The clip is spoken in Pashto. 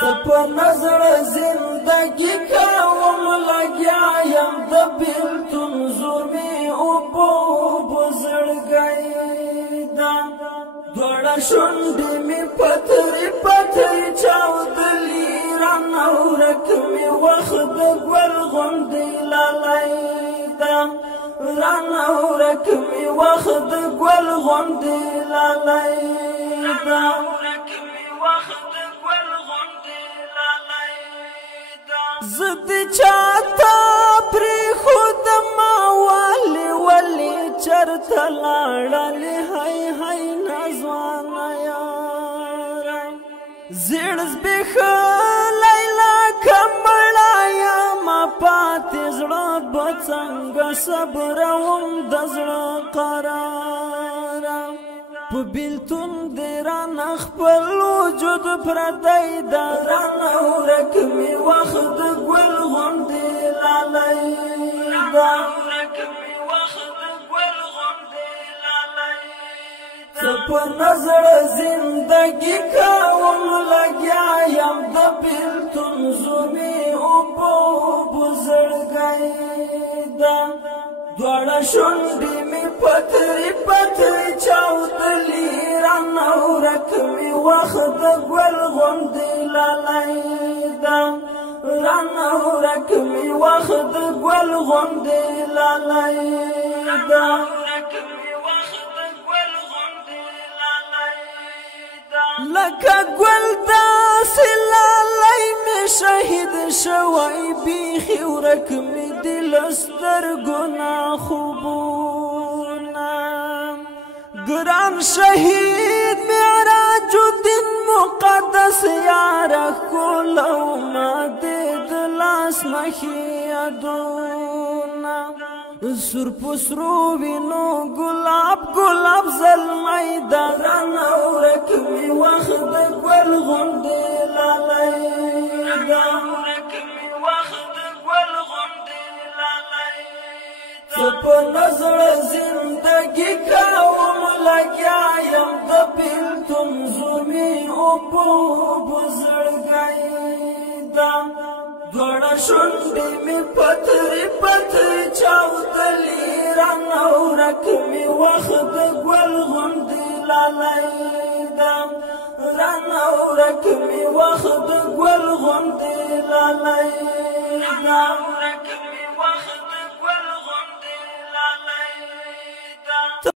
په نظر زندگی کوم لګیا یم د بیلتون زور مې اوبو زړګی دا دوړه شونډې مې پتري پتري چاودلي رانه ورک مې وخت د ګل غوندې لالی دا رانه ورک مې وخت د ګل غوندې لالی دا زد چاته پری خود ما ولی چرته لاړلې هی هی نازوانه یاره زیړ زبېښلی لکه مړه یمه پاتې زړه به څنګه صبروم د زړه قراره په بیلتون دې رانه خپل وجود پردی ده رانه ورک مې وخت د ګل غوندې لالی ده څه په نظر زندگی کوم لګیا یم د بیلتون زور مې اوبو زړګی ده دوړه شونډې مې پتري پتري چاودلي رانه ورک مې وخت د ګل غوندې لالی ده رانه ورک مې وخت د ګل غوندې لالی ده لکه ګل داسې لالی مې شهید شوی بیخي ورک مې دي له سترګو نه خوبونه ګران شهید معراج الدین مقدس یاره ښکلومه دې د لاس نښې یادونه سر په سرو وینو ګلاب ګلاب زلمی ده رانه ورک مې وخت د ګل غوندې لالی ده څه په نظر زندگی کوم لګیا یم د بیلتون زور مې اوبو زړګی ده دوړه شونډې مې پتري پتري چاودلي رانه ورک مې وخت د ګل غوندې لالی ده رانه ورک مې وخت د ګل غوندې لالی ده